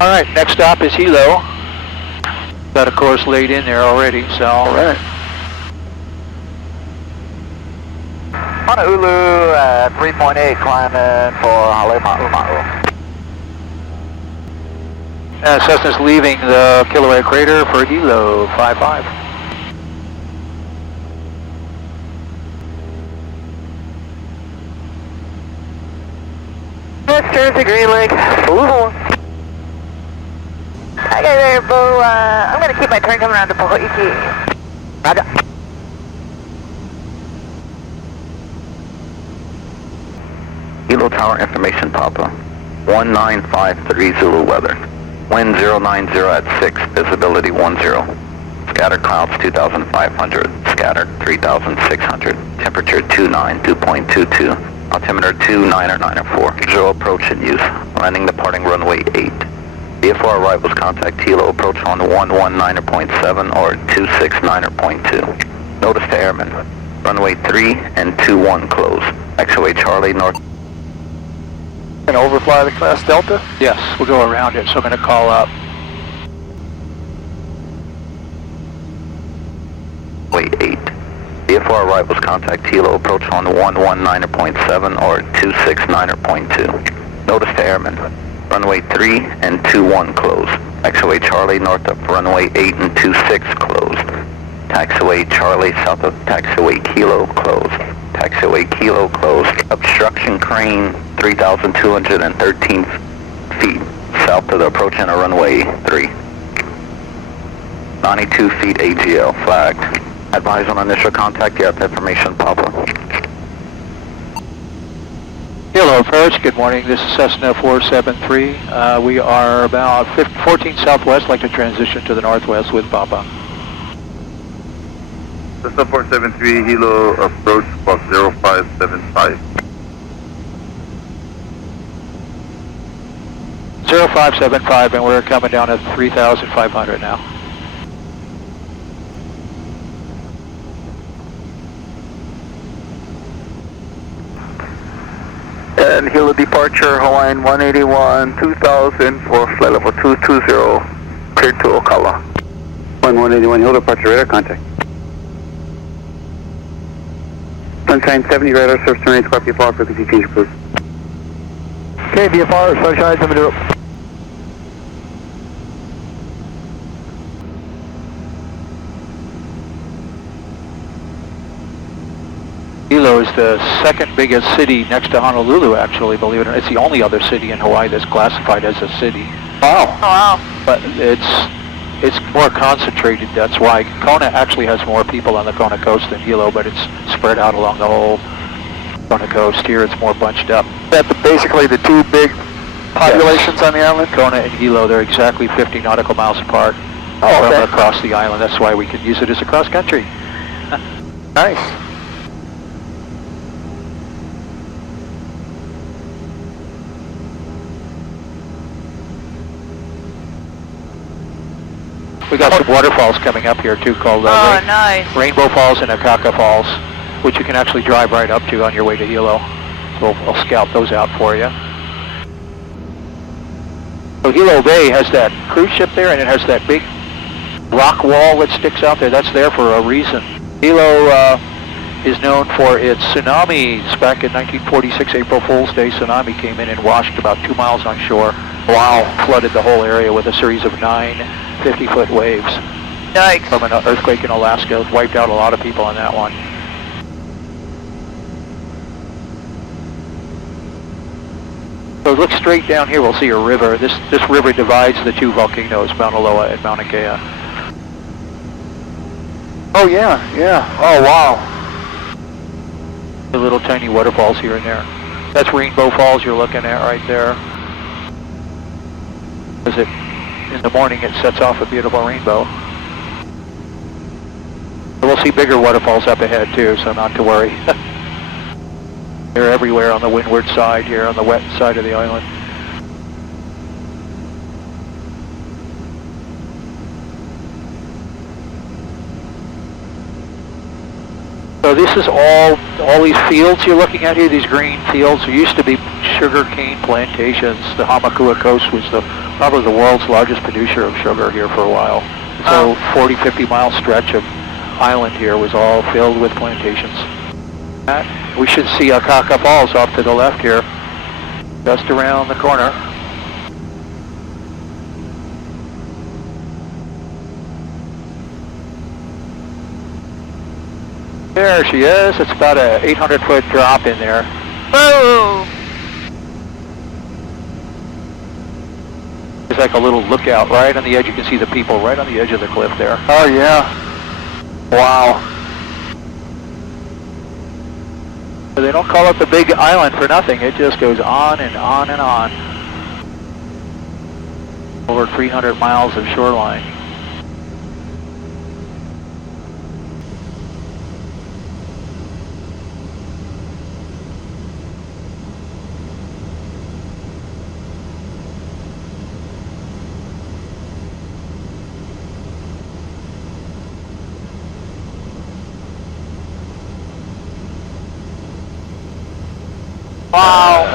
All right, next stop is Hilo. Got a course laid in there already, so. All right. Honolulu at 3.8, climbing for Laupahoehoe. Cessna's leaving the Kīlauea Crater for Hilo, 55. Let's turn to Green Lake. Ooh. Hi there, Bo. I'm going to keep my turn coming around to Pohoiki. Roger. Hilo Tower information, Papa. 1953 Zulu weather. Wind 090 at 6, visibility 10. Scattered clouds 2,500, scattered 3,600. Temperature 2.22. Altimeter 2994. Visual approach in use. Landing departing runway 8. VFR arrivals contact Hilo approach on 119.7 or 269.2. Notice to airmen. Runway 3 and 21 closed. XOA Charlie North. And overfly the class Delta? Yes, we'll go around it, so I'm going to call up. Runway 8. VFR arrivals contact Hilo approach on 119.7 or 269.2. Notice to airmen. Runway 3 and 21 closed. Taxiway Charlie north of runway 8 and 26 closed. Taxiway Charlie south of taxiway Kilo closed. Taxiway Kilo closed. Obstruction crane 3,213 feet south of the approach and runway 3. 92 feet AGL flagged. Advise on initial contact, you have information, Papa. Hilo approach, good morning, this is Cessna 473. We are about 14 southwest, like to transition to the northwest with Papa. Cessna 473, Hilo approach, box 0575. 0575, and we're coming down at 3,500 now. And Hilo departure, Hawaiian 181, 2000 for flight level 220, cleared to Ocala. Hawaiian 181, Hilo departure, radar contact. Sunshine 70, radar, surface terminate, Scorpio Fall, frequency change approved. Okay, VFR, Sunshine 70. Hilo is the second biggest city next to Honolulu, actually, believe it or not. It's the only other city in Hawaii that's classified as a city. Wow. Oh, wow. But it's more concentrated, that's why. Kona actually has more people on the Kona coast than Hilo, but it's spread out along the whole Kona coast. Here it's more bunched up. That's basically the two big populations on the island? Kona and Hilo, they're exactly 50 nautical miles apart Oh, okay. from across the island. That's why we can use it as a cross country. Nice. We got some waterfalls coming up here too, called nice. Rainbow Falls and Akaka Falls, which you can actually drive right up to on your way to Hilo. So I'll scout those out for you. So Hilo Bay has that cruise ship there, and it has that big rock wall that sticks out there. That's there for a reason. Hilo is known for its tsunamis. Back in 1946, April Fool's Day, tsunami came in and washed about 2 miles on shore. Wow. Flooded the whole area with a series of 9 50-foot waves. Yikes. From an earthquake in Alaska. Wiped out a lot of people on that one. So look straight down here, we'll see a river. This river divides the two volcanoes, Mauna Loa and Mauna Kea. Oh, yeah, yeah. Oh, wow. The little tiny waterfalls here and there. That's Rainbow Falls you're looking at right there. In the morning it sets off a beautiful rainbow. We'll see bigger waterfalls up ahead too, so not to worry. They're everywhere on the windward side here, on the wet side of the island. So this is all these fields you're looking at here, these green fields. There used to be sugarcane plantations. The Hamakua Coast was probably the world's largest producer of sugar here for a while. So 40, 50 mile stretch of island here was all filled with plantations. We should see Akaka Falls off to the left here, just around the corner. There she is. It's about a 800-foot drop in there. Whoa! There's like a little lookout right on the edge. You can see the people right on the edge of the cliff there. Oh, yeah. Wow. So they don't call it the Big Island for nothing. It just goes on and on and on. Over 300 miles of shoreline. Wow.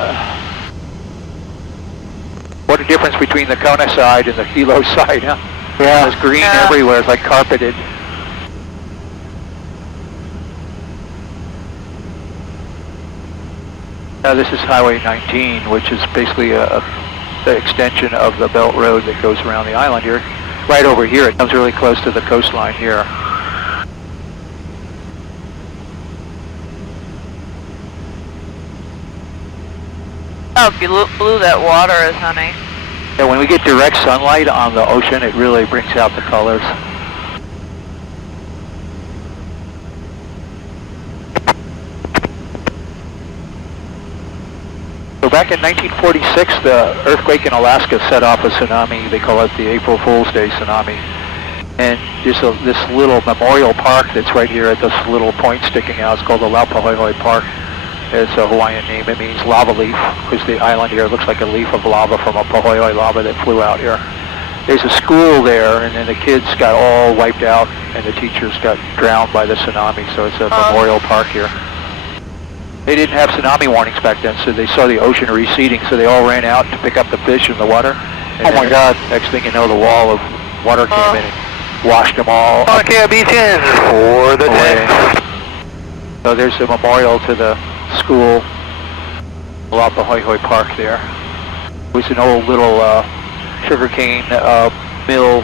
What a difference between the Kona side and the Hilo side, huh? Yeah. There's green everywhere. It's like carpeted. This is Highway 19, which is basically the extension of the belt road that goes around the island here. Right over here, it comes really close to the coastline here. How blue that water is, honey. Yeah, when we get direct sunlight on the ocean, it really brings out the colors. So back in 1946, the earthquake in Alaska set off a tsunami. They call it the April Fool's Day tsunami. And this little memorial park that's right here at this little point sticking out, it's called the Laupahoehoe Park. It's a Hawaiian name. It means lava leaf, because the island here looks like a leaf of lava from a Pahoehoe lava that flew out here. There's a school there, and then the kids got all wiped out, and the teachers got drowned by the tsunami, so it's a memorial park here. They didn't have tsunami warnings back then, so they saw the ocean receding, so they all ran out to pick up the fish in the water. And oh my God. Next thing you know, the wall of water came in and washed them all Okay, B10 for the away. So there's a memorial to the school, Laupahoehoe Park there. It was an old little sugarcane mill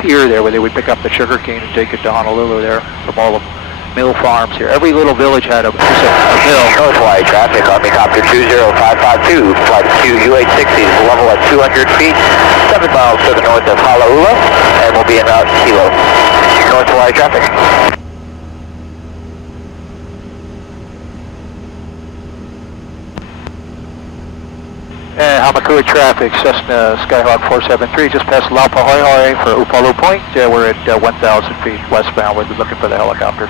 pier there where they would pick up the sugarcane and take it to Honolulu there from all the mill farms here. Every little village had a mill. Northwide traffic, Army Copter 20552, flight to UH-60 level at 200 feet, 7 miles to the north of Honolulu, and we'll be en route to Hilo. Northwide traffic. And Hamakua traffic, Cessna Skyhawk 473, just past Laupahoehoe for Upolu Point. We're at 1,000 feet westbound. We're looking for the helicopters.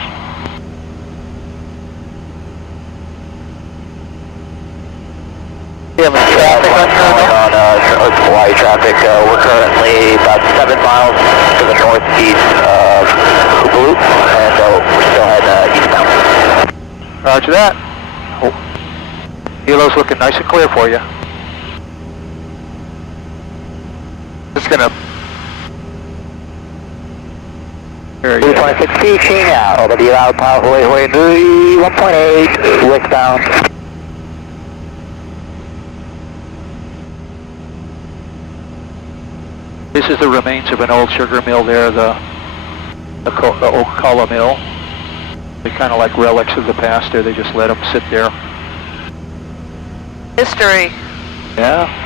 We have traffic on Hawaii traffic. We're currently about 7 miles to the northeast of Upolu, and we're still heading eastbound. Roger that. Hilo's looking nice and clear for you. It's gonna. There you go. 2.6 teaching out over the Laupahoehoe 1.8 westbound. This is the remains of an old sugar mill there, the Ōkole mill. They're kind of like relics of the past there. They just let them sit there. History. Yeah.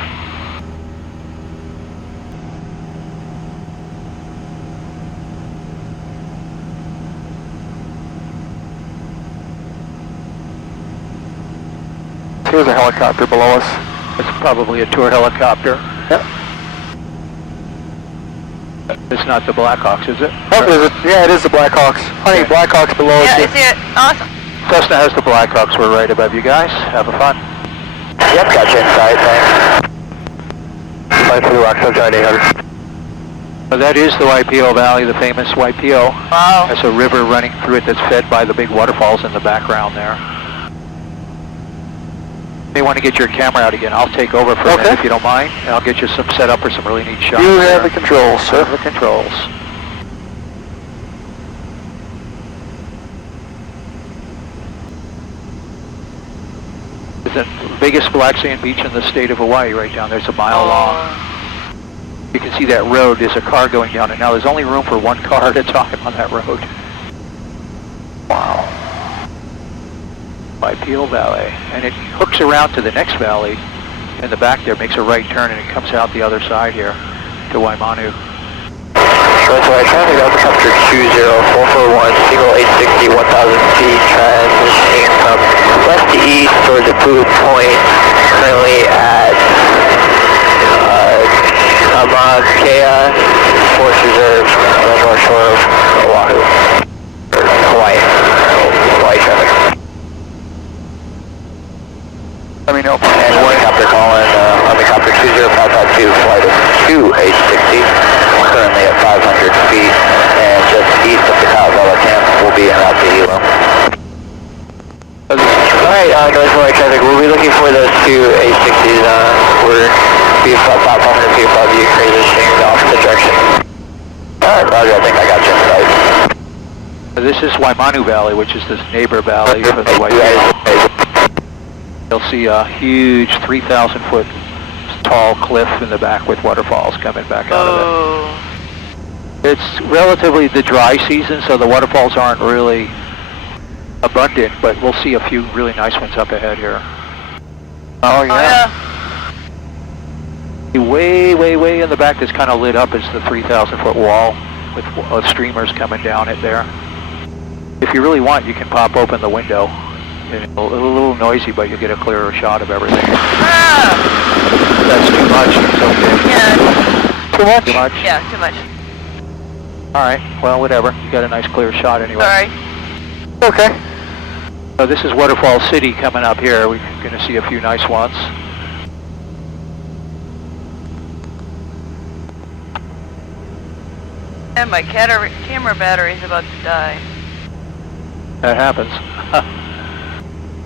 Here's a helicopter below us. It's probably a tour helicopter. Yep. It's not the Blackhawks, is it? Oh, is it? Yeah, it is the Blackhawks. Honey, Blackhawks below us. Yeah, I see it. Awesome. Cessna has the Blackhawks. We're right above you guys. Have a fun. Yep, gotcha inside, thanks. Flight for the Rock Sunshine 800. So that is the Waipiʻo Valley, the famous Waipiʻo. Wow. There's a river running through it that's fed by the big waterfalls in the background there. may want to get your camera out again. I'll take over for a minute if you don't mind, and I'll get you some set up for some really neat shots. You have the controls, sir. The controls. The biggest black sand beach in the state of Hawaii right down there's a mile long. You can see that road, there's a car going down it. Now there's only room for one car at a time on that road. Wow. Waipiʻo Valley. And it hooks around to the next valley in the back there, makes a right turn, and it comes out the other side here to Waimanu. Shortway traffic, helicopter 20441, single 860, 1,000 feet, transitioning from west to east towards Upolu Point, currently at Kamehameha Forest Reserve, on the north shore of Oahu, Hawaii traffic. Let me know. And helicopter calling, helicopter 20552, flight of 2860, currently at 500 feet, and just east of the Kīlauea camp, we'll be en route to Hilo. Alright, North Hawaii traffic, we'll be looking for those two 860s, we're about 500 feet above you, transitioning the opposite direction. Alright, Roger, I think I got you in sight. This is Waimanu Valley, which is this neighbor valley for the Waipiʻo. You'll see a huge 3,000 foot tall cliff in the back with waterfalls coming back out of it. It's relatively the dry season, so the waterfalls aren't really abundant, but we'll see a few really nice ones up ahead here. Oh yeah. Way, way, way in the back that's kind of lit up is the 3,000 foot wall with streamers coming down it there. If you really want, you can pop open the window. It's a little noisy, but you'll get a clearer shot of everything. That's too much. It's okay. Yeah. Too much? Too much? Yeah, too much. All right. Well, whatever. You got a nice clear shot anyway. Sorry. Okay. So this is Waterfall City coming up here. We're going to see a few nice ones. And my camera battery is about to die. That happens.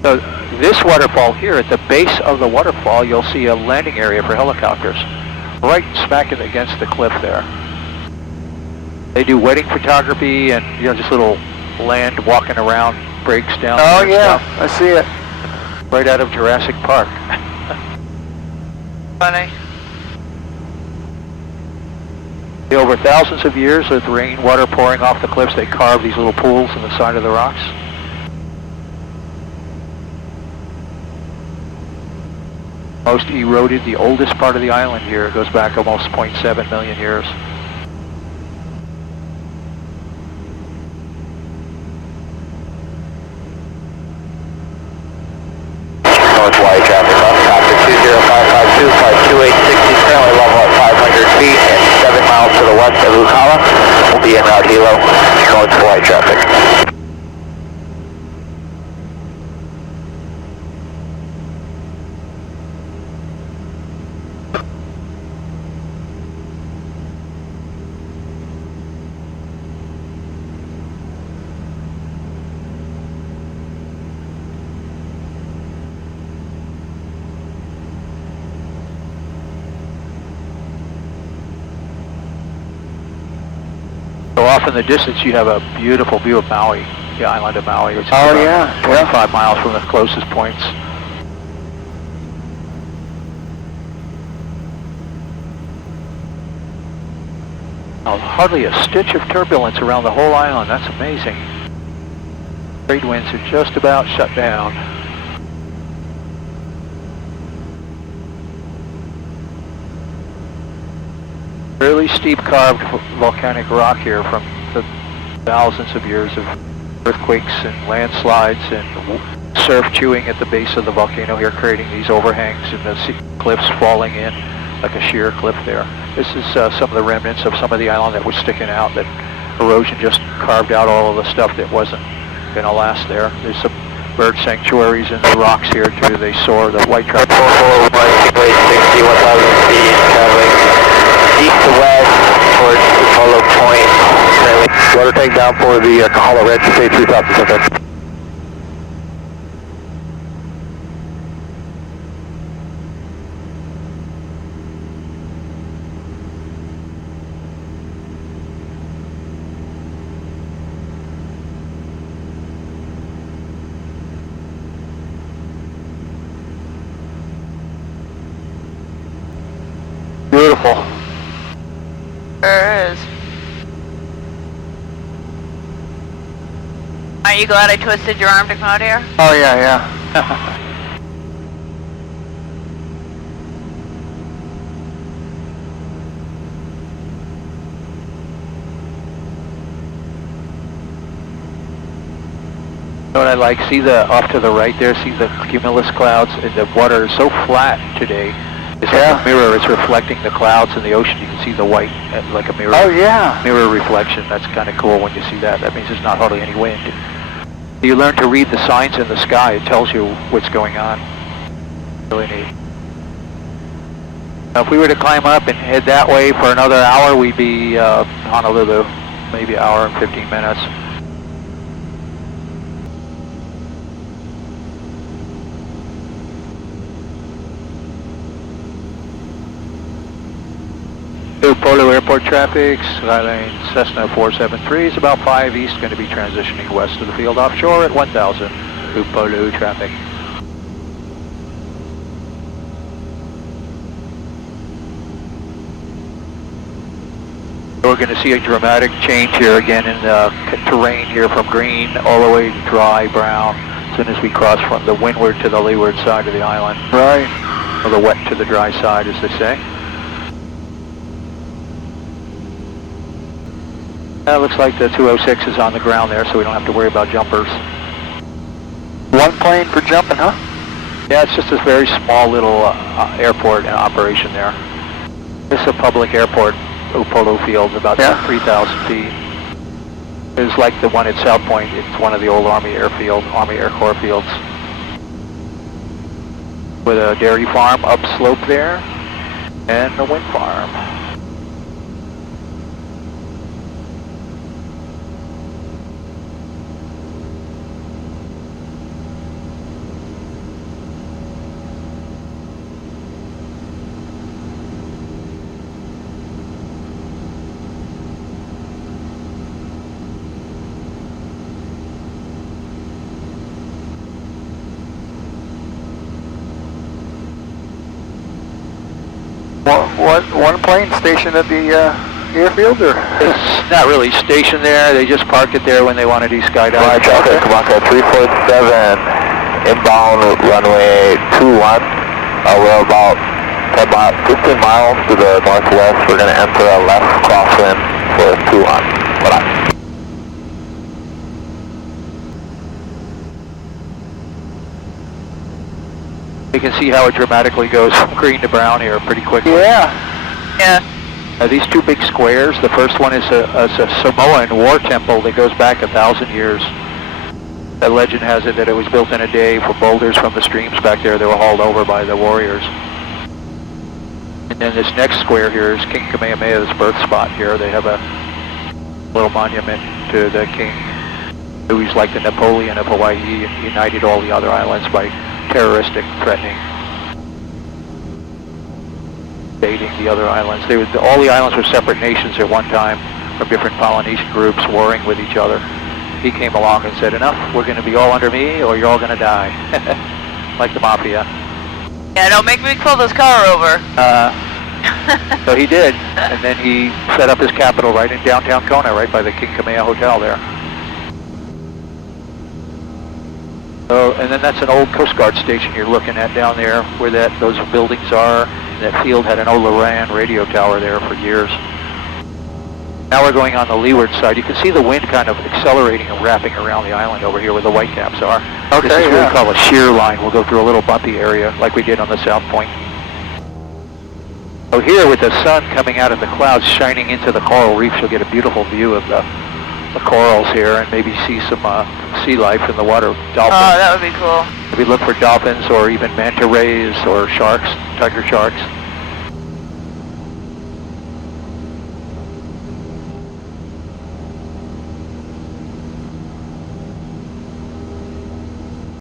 So this waterfall here, at the base of the waterfall, you'll see a landing area for helicopters, right smack against the cliff there. They do wedding photography and just little land walking around, breaks down. Oh yeah, I see it. Right out of Jurassic Park. Funny. Over thousands of years with rain water pouring off the cliffs, they carve these little pools in the side of the rocks. Most eroded, the oldest part of the island here goes back almost 0.7 million years. North Hawaii traffic, helicopter 20552, flight 2860, currently level at 500 feet and 7 miles to the west of Ōkole. We'll be en route Hilo, North Hawaii traffic. So off in the distance you have a beautiful view of Maui, the island of Maui, which is Oh, about yeah, 25 miles from the closest points. Oh, hardly a stitch of turbulence around the whole island. That's amazing. Trade winds are just about shut down. Really steep carved volcanic rock here from the thousands of years of earthquakes and landslides and surf chewing at the base of the volcano here, creating these overhangs and the cliffs falling in like a sheer cliff there. This is some of the remnants of some of the island that was sticking out, that erosion just carved out all of the stuff that wasn't going to last there. There's some bird sanctuaries in the rocks here too. They soar, the white trout. 441, 60, 1,000 feet, traveling east to west towards Upolu Point. Water tank down for the Kohala Red, stay 3,000 seconds. beautiful. Sure is. Aren't you glad I twisted your arm to come out here? Oh yeah, yeah. You know what I like? See the off to the right there. See the cumulus clouds. And the water is so flat today. It's like a mirror. It's reflecting the clouds in the ocean. You can see the white like a mirror. Oh yeah. Mirror reflection. That's kind of cool when you see that. That means there's not hardly any wind. You learn to read the signs in the sky. It tells you what's going on. Really neat. Now, if we were to climb up and head that way for another hour, we'd be Honolulu, maybe an hour and 15 minutes. Ōkole Airport traffic, Skylane Cessna 473 is about 5 east, going to be transitioning west of the field offshore at 1000. Upolu traffic. We're going to see a dramatic change here again in the terrain here from green all the way to dry brown as soon as we cross from the windward to the leeward side of the island. Right. Or the wet to the dry side, as they say. Looks like the 206 is on the ground there, so we don't have to worry about jumpers. One plane for jumping, huh? Yeah, it's just a very small little airport operation there. This is a public airport, Upolu Field, about 3,000 feet. It's like the one at South Point. It's one of the old Army Air Corps fields. With a dairy farm upslope there, and a wind farm. One plane stationed at the airfield, or? It's not really stationed there. They just park it there when they want to do skydiving. Alright, Delta, Kamaka 347, inbound runway 21. We're about 15 miles to the northwest. We're going to enter a left crosswind for 21. Bye-bye. You can see how it dramatically goes from green to brown here pretty quickly. Yeah. Yeah. These two big squares, the first one is a Samoan war temple that goes back 1,000 years. That legend has it that it was built in a day for boulders from the streams back there that were hauled over by the warriors. And then this next square here is King Kamehameha's birth spot here. They have a little monument to the king, who is like the Napoleon of Hawaii and united all the other islands by terroristic threatening, invading the other islands. All the islands were separate nations at one time from different Polynesian groups warring with each other. He came along and said, enough, we're going to be all under me or you're all going to die. Like the mafia. Yeah, don't make me pull this car over. So he did, and then he set up his capital right in downtown Kona, right by the King Kamehameha Hotel there. So, and then that's an old Coast Guard station you're looking at down there, where those buildings are. That field had an old Loran radio tower there for years. Now we're going on the leeward side. You can see the wind kind of accelerating and wrapping around the island over here where the whitecaps are. Okay, this is what we call a shear line. We'll go through a little bumpy area like we did on the South Point. So here with the sun coming out of the clouds shining into the coral reefs, you'll get a beautiful view of the corals here and maybe see some sea life in the water. Dolphins. Oh, that would be cool. We look for dolphins or even manta rays or sharks, tiger sharks.